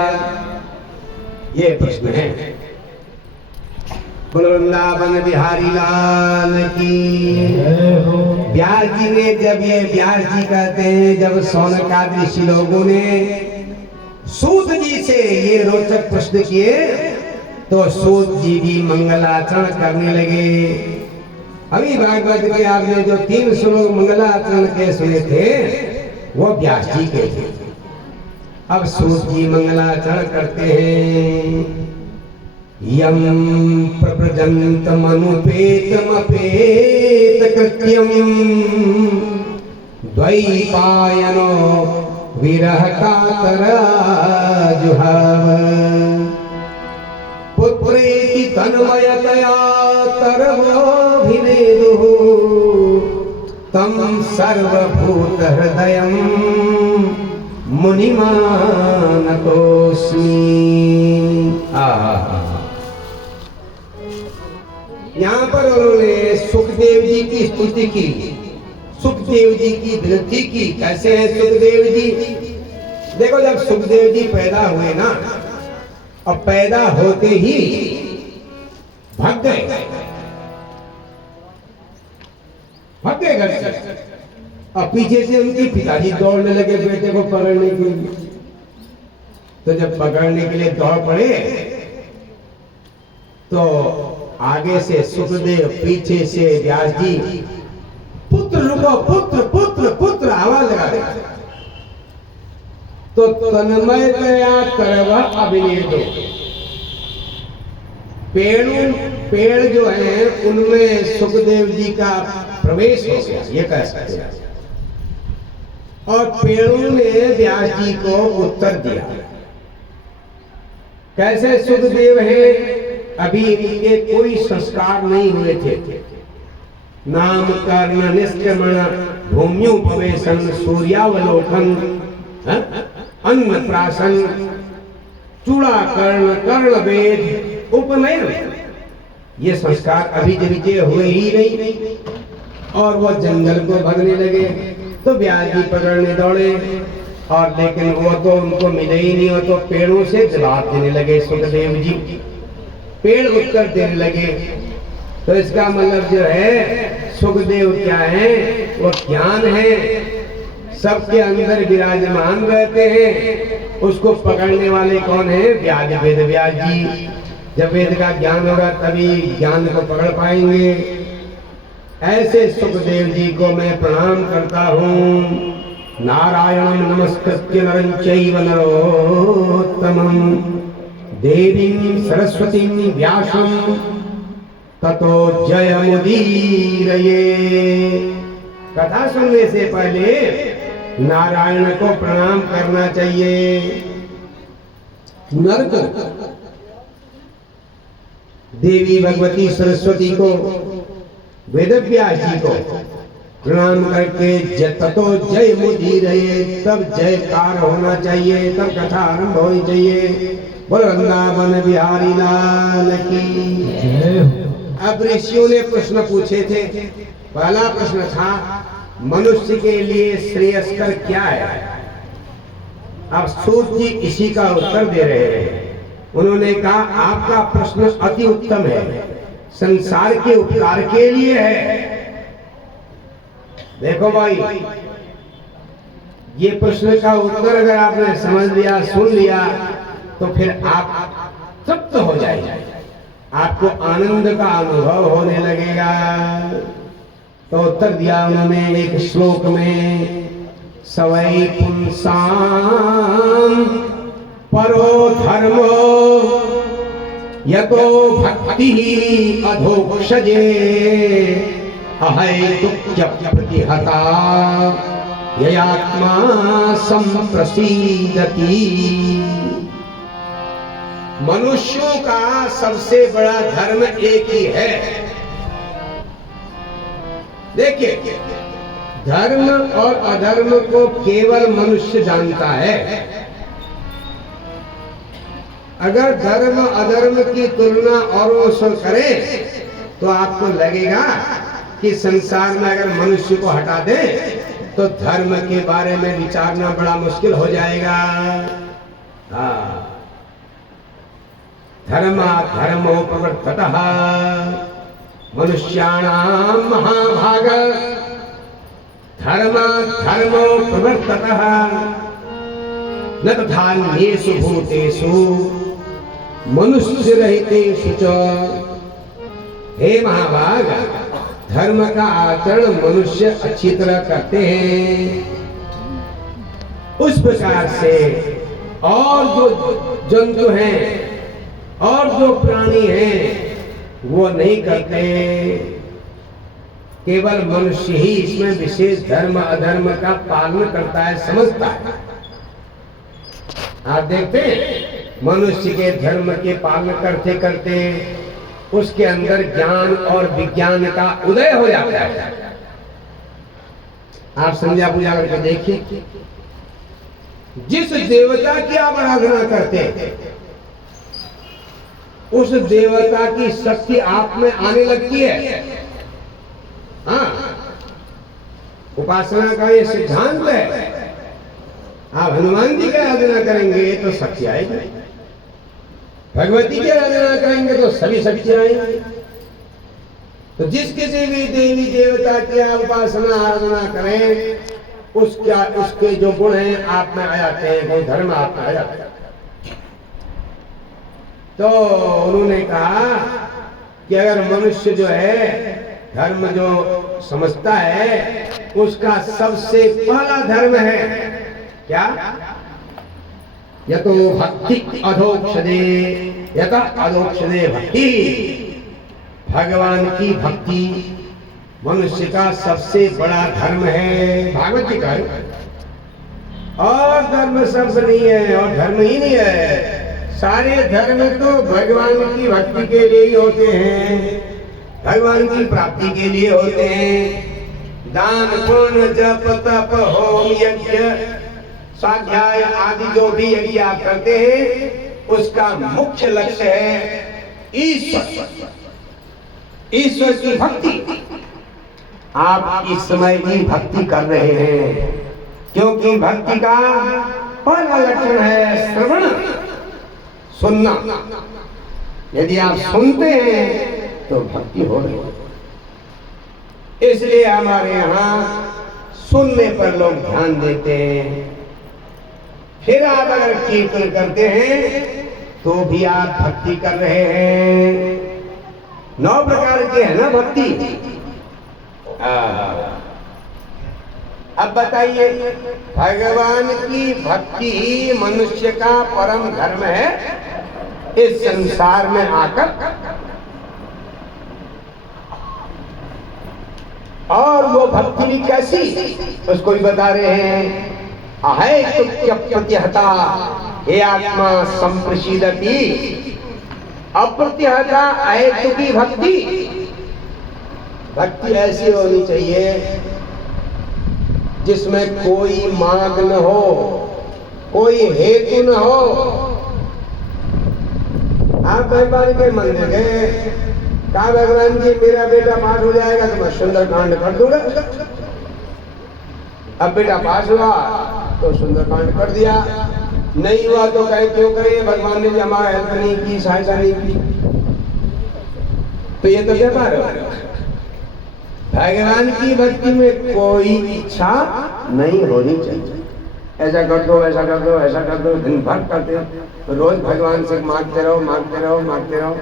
ये प्रश्न है। बोलो वृंदावन बिहारी लाल की। व्यास जी ने जब ये व्यास जी कहते हैं, जब शौनकादि ऋषि लोगों ने सूत जी से ये रोचक प्रश्न किए तो सूत जी भी मंगलाचरण करने लगे। अभी भागवत के आपने जो 3 श्लोक मंगलाचरण के सुने थे वो व्यास जी के थे। अब सूत जी मंगलाचरण करते हैं। यम प्रव्रजन्तमनुपेतमपेत कृत्यम द्वैपायनो विरह कातर जुहाव पुत्रेति तन्मयतया तरवोऽभिनेदुः तं सर्वभूत हृदयं मुनिमानतोऽस्मि। यहाँ पर उन्होंने सुखदेव जी की स्तुति की, सुखदेव जी की विनती की। कैसे हैं सुखदेव जी? देखो जब सुखदेव जी पैदा हुए ना, और पैदा होते ही भाग गए घर से, और पीछे से उनके पिताजी दौड़ने लगे बेटे को पकड़ने के लिए। तो जब पकड़ने के लिए दौड़ पड़े तो आगे से सुखदेव, पीछे से व्यास जी, पुत्र रुको, पुत्र पुत्र पुत्र आवाज लगा रहे। तो तन्मयतया तरव अभिनेदो, पेड़ जो है उनमें सुखदेव जी का प्रवेश हो गया, ये कह सकते हैं। और पेड़ों ने व्यास जी को उत्तर दिया। कैसे सुखदेव है? अभी इनके कोई संस्कार नहीं हुए थे। नामकरण निष्क्रमण भूम्युपवेशन सूर्यावलोकन अन्नप्राशन चूड़ाकर्ण कर्ण वेद उपनयन, ये संस्कार अभी जब हुए ही नहीं। और वो जंगल को भागने लगे तो व्यास जी पकड़ने दौड़े, और लेकिन वो तो उनको मिले ही नहीं। वो तो पेड़ों से जवाब देने लगे सुखदेव जी, पेड़ उत्तर देने लगे। तो इसका मतलब जो है सुखदेव क्या है? वो ज्ञान है, सबके अंदर विराजमान रहते हैं। उसको पकड़ने वाले कौन है? वेद व्यास जी। जब वेद का ज्ञान होगा तभी ज्ञान को पकड़ पाएंगे। ऐसे सुखदेव जी को मैं प्रणाम करता हूँ। नारायणं नमस्कृत्य नरं चैव नरोत्तमं देवीं सरस्वतीं व्यासं ततो जयमुदीरये। कथा सुनने से पहले नारायण को प्रणाम करना चाहिए। नर को, देवी भगवती सरस्वती को, वेदव्यास जी को प्रणाम करके ततो जय मुदीरये, तब जयकार होना चाहिए, तब कथा आरंभ होनी चाहिए। बोलो वृंदावन बिहारी लाल की। अब ऋषियों ने प्रश्न पूछे थे। पहला प्रश्न था मनुष्य के लिए श्रेयस्कर क्या है? अब सूत जी इसी का उत्तर दे रहे हैं। उन्होंने कहा आपका प्रश्न अति उत्तम है, संसार के उपकार के लिए है। देखो भाई, ये प्रश्न का उत्तर अगर आपने समझ लिया, सुन लिया, तो फिर आप तृप्त हो जाएंगे, आपको आनंद का अनुभव होने लगेगा। तो उत्तर दिया उन्होंने एक श्लोक में, सवै पुंसाम परो धर्मो यतो भक्ति अधोक्षजे अहैतुक्य प्रतिहता ययात्मा संप्रसीदति। मनुष्यों का सबसे बड़ा धर्म एक ही है। देखिए, धर्म और अधर्म को केवल मनुष्य जानता है। अगर धर्म अधर्म की तुलना औरों से करें तो आपको लगेगा कि संसार में अगर मनुष्य को हटा दें तो धर्म के बारे में विचारना बड़ा मुश्किल हो जाएगा। धर्मो प्रवर्ततः मनुष्याणाम महाभाग, धर्मो प्रवर्ततः न तथान्येषु भूतेषु मनुष्य रहितेषु च। हे महाभाग, धर्म का आचरण मनुष्य अच्छी तरह करते हैं, उस प्रकार से और जो जंतु हैं और जो प्राणी हैं वो नहीं करते। केवल मनुष्य ही इसमें विशेष धर्म अधर्म का पालन करता है, समझता है। आप देखते हैं मनुष्य के धर्म के पालन करते करते उसके अंदर ज्ञान और विज्ञान का उदय हो जाता है। आप संध्या पूजा करके देखिए, जिस देवता की आप आराधना करते हैं उस देवता की शक्ति आप में आने लगती है। हाँ, उपासना का ये सिद्धांत है। आप हनुमान जी की आराधना करेंगे तो शक्ति आएगी, भगवती की आराधना करेंगे तो सभी शक्ति आएंगी। तो जिस किसी भी देवी देवता की आप उपासना आराधना करें उसके जो गुण हैं आप में आ जाते हैं, वो धर्म आप में आ जाते हैं। तो उन्होंने कहा कि अगर मनुष्य जो है धर्म जो समझता है उसका सबसे पहला धर्म है क्या? यतो भक्ति अधोक्षदे, यत अधोक्षदे भक्ति, भगवान की भक्ति मनुष्य का सबसे बड़ा धर्म है। भागवत जी का और धर्म शब्द नहीं है और धर्म ही नहीं है। सारे धर्म तो भगवान की भक्ति के लिए ही होते हैं, भगवान की प्राप्ति के लिए होते हैं। दान पुण्य जप तप होम यज्ञ स्वाध्याय आदि जो भी यदि आप करते हैं उसका मुख्य लक्ष्य है ईश्वर, ईश्वर की भक्ति। आप इस समय भी भक्ति कर रहे हैं क्योंकि भक्ति का पहला लक्षण है श्रवण, सुनना। यदि आप सुनते हैं तो भक्ति हो रही है। इसलिए हमारे यहाँ सुनने पर लोग ध्यान देते हैं। फिर आप अगर कीर्तन करते हैं तो भी आप भक्ति कर रहे हैं। 9 प्रकार के है ना भक्ति। अब बताइए, भगवान की भक्ति ही मनुष्य का परम धर्म है इस संसार में आकर। और वो भक्ति भी कैसी उसको भी बता रहे हैं। अहैतुक्य प्रतिहता हे आत्मा संप्रसीदति। अप्रतिहता अहेतुकी भक्ति, भक्ति ऐसी होनी चाहिए जिसमें कोई मांग न हो, कोई हेतु न हो। आप भगवान के मंदिर गए, कहा भगवान जी मेरा बेटा पास हो जाएगा तो मैं सुंदरकांड कर दूंगा। अब बेटा पास हुआ तो सुंदरकांड कर दिया, नहीं हुआ तो कहे क्यों करे, भगवान ने हमारा हेल्प नहीं की, सहायता नहीं की। तो ये तो व्यापार है। भगवान की भक्ति में कोई इच्छा नहीं होनी चाहिए। ऐसा कर दो, ऐसा कर दो, ऐसा कर दो, दिन भर करते हो। तो रोज भगवान से मांगते रहो, मांगते रहो, मांगते रहो।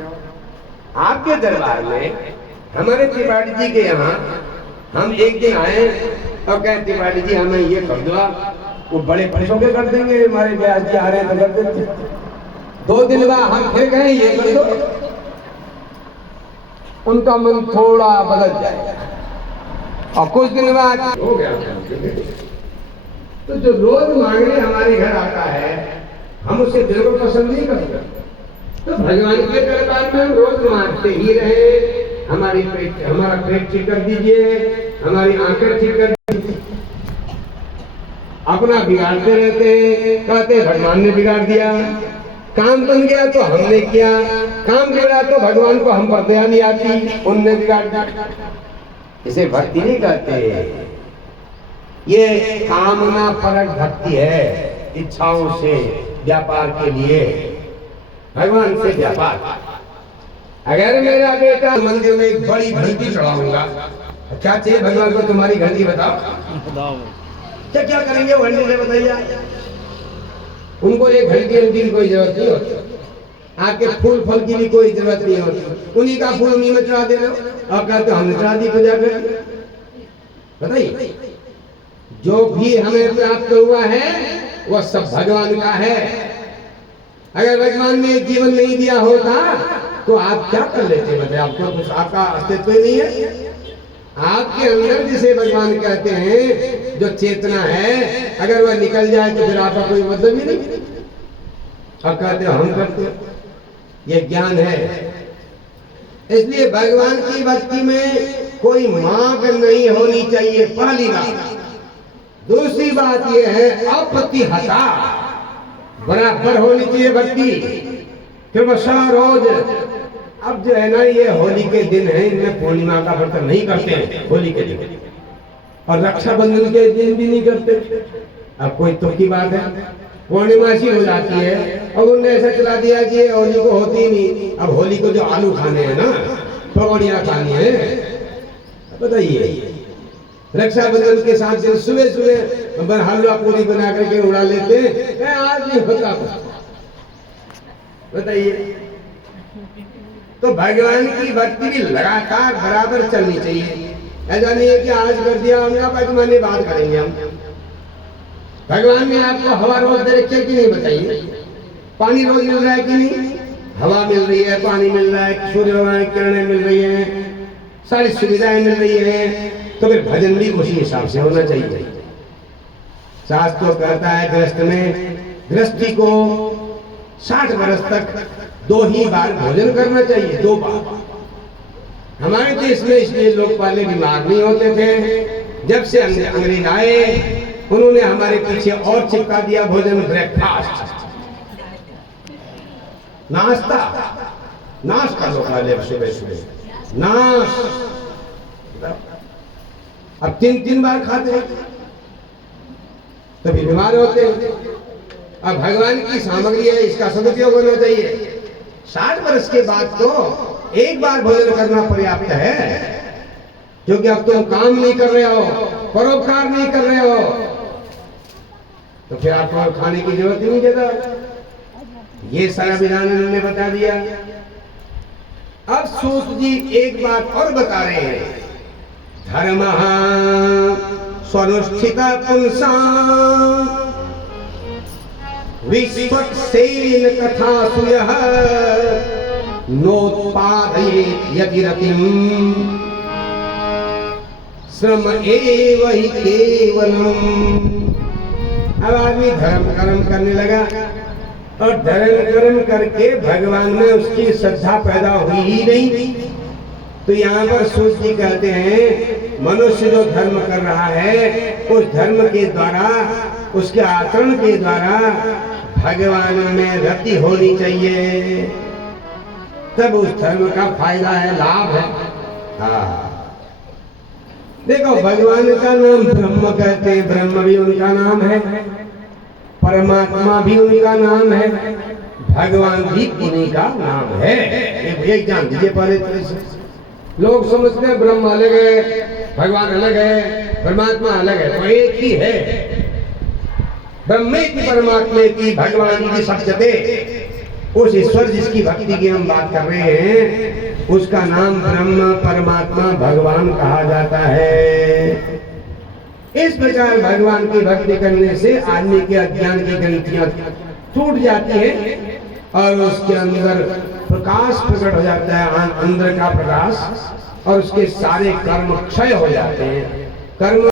आपके दरबार में हमारे त्रिपाठी जी के यहाँ हम एक दिन आए और कहे त्रिपाठी जी हमें ये कर दो। वो बड़े पैसों के कर देंगे, हमारे ब्याज जी आ रहे हैं तो कर देंगे। 2 दिन बाद हम फिर गए ये कर दो, उनका मन थोड़ा बदल जाएगा और कुछ दिन बाद हो गया। तो जो रोज मांगने हमारे घर आता है हम उसे दिल को पसंद नहीं करते। तो भगवान के दरबार में हम रोज मांगते ही रहे, हमारा पेट ठीक कर दीजिए, हमारी आंखें ठीक कर दीजिए। अपना बिगाड़ते रहते, कहते भगवान ने बिगाड़ दिया। काम बन गया तो हमने किया, काम बिगड़ा तो भगवान को हम पर दया नहीं आती, उनने बिगाड़ दिया। इसे भक्ति नहीं कहते, ये कामना परक भक्ति है। इच्छाओं से व्यापार के लिए, भगवान से व्यापार। अगर मेरा बेटा मंदिर में एक बड़ी घंटी चढ़ाऊंगा, क्या चाहिए भगवान को? तुम्हारी घंटी बताओ, क्या क्या करेंगे वो घंटी से बताइए। उनको एक घंटी की कोई जरूरत नहीं होती, आपके फूल फल की भी कोई जरूरत नहीं होती। उन्हीं का फूल उन्हीं में चढ़ा दे रहे हो और कहते हमने चढ़ा दी पूजा कर। बताइए, जो भी हमें प्राप्त हुआ है वह सब भगवान का है। अगर भगवान ने जीवन नहीं दिया होता तो आप क्या कर लेते? बताइए, आपको कुछ, आपका अस्तित्व ही नहीं है। आपके अंदर जिसे भगवान कहते हैं, जो चेतना है, अगर वह निकल जाए तो फिर आपका कोई मतलब ही नहीं। अब कहते हो हम करते हो, ये ज्ञान है। इसलिए भगवान की भक्ति में कोई मांग नहीं होनी चाहिए, पहली बात। दूसरी बात यह है अप्रतिहता, बराबर होनी चाहिए भक्ति। क्रमशः रोज, अब जो है ना, ये होली के दिन है, इनमें पूर्णिमा का व्रत नहीं करते हैं होली के दिन, और रक्षाबंधन के दिन भी नहीं करते। अब कोई तो की बात है, पूर्णिमासी हो जाती है और उन्होंने ऐसा चला दिया कि होली को होती ही नहीं। अब होली को जो आलू खाने हैं ना, पकौड़ियाँ खानी है, बताइए। रक्षाबंधन के साथ दिन सुबह सुबह हलवा पूरी बना करके उड़ा लेते हैं, आज नहीं होता। बताइए, तो भगवान की भक्ति भी लगातार बराबर चलनी चाहिए। ऐसा नहीं है कि आज कर दिया हमने, अब अजमाने बात करेंगे हम। भगवान ने आपको हवा रोज दे रखी है कि नहीं? बताइए। पानी रोज मिल रहा है कि नहीं? हवा मिल रही है, पानी मिल रहा है, सूर्य भगवान की किरणें मिल रही हैं, सारी सुविधाएं मिल रही हैं। तो फिर भजन भी उसी हिसाब से होना चाहिए। शास्त्र कहता है गृहस्थ में, गृहस्थी को 60 वर्ष तक 2 ही बार भोजन करना चाहिए, 2 बार। हमारे देश में इसलिए लोग पहले बीमार नहीं होते थे। जब से अंग्रेज आए, उन्होंने हमारे पीछे और चिपका दिया भोजन, ब्रेकफास्ट, नाश्ता। नाश्ता लो पहले सुबह सुबह, नाश। अब 3 बार खाते हैं तो भी बीमार होते हैं। अब भगवान की सामग्री है, इसका सदुपयोग होना चाहिए। 60 वर्ष के बाद तो 1 बार भोजन करना पर्याप्त है, क्योंकि अब तुम काम नहीं कर रहे हो, परोपकार नहीं कर रहे हो, तो फिर आपको खाने की जरूरत ही नहीं देता। ये सारा विधान उन्होंने बता दिया। अब सूत जी एक बात और बता रहे हैं, धर्मः स्वनुष्ठित पुंसा विश्वक्सेन कथा सुयः नोत्पादयेत् यतिरतिम् श्रम एव हि केवलम्। अब आदमी धर्म कर्म करने लगा और धर्म कर्म करके भगवान में उसकी श्रद्धा पैदा हुई ही नहीं। तो यहाँ पर सूत जी कहते हैं, मनुष्य जो धर्म कर रहा है, उस धर्म के द्वारा, उसके आचरण के द्वारा भगवान में रति होनी चाहिए, तब उस धर्म का फायदा है, लाभ है। हाँ, देखो भगवान का नाम ब्रह्म कहते हैं, ब्रह्म भी उनका नाम है, परमात्मा भी उनका नाम है, भगवान भी उन्हीं का नाम है। ये जान दीजिए पहले। लोग समझते हैं ब्रह्म अलग है, भगवान अलग है, परमात्मा अलग है, तो एक ही है। ब्रह्मे की, परमात्मे की, भगवान की सत्यते, उस ईश्वर जिसकी भक्ति की हम बात कर रहे हैं, उसका नाम ब्रह्म, परमात्मा, भगवान कहा जाता है। इस प्रकार भगवान की भक्ति करने से आदमी के अज्ञान की ग्रंथियां टूट जाती है और उसके अंदर प्रकाश प्रकट हो जाता है, अंदर का प्रकाश, और उसके सारे कर्म क्षय हो जाते हैं। कर्म